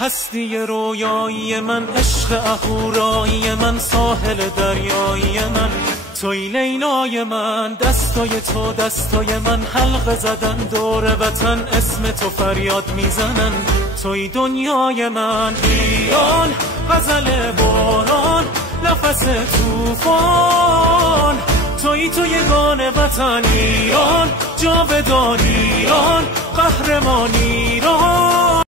هستی رویایی من، عشق اهورایی من، ساحل دریایی من، توی لیلای من، دستای تو دستای من، حلقه زدن دور وطن، اسم تو فریاد میزنن، توی دنیای من. ایران غزل باران، نفس توفان، توی تو یگان وطن ایران، جاودان ایران، قهرمان ایران.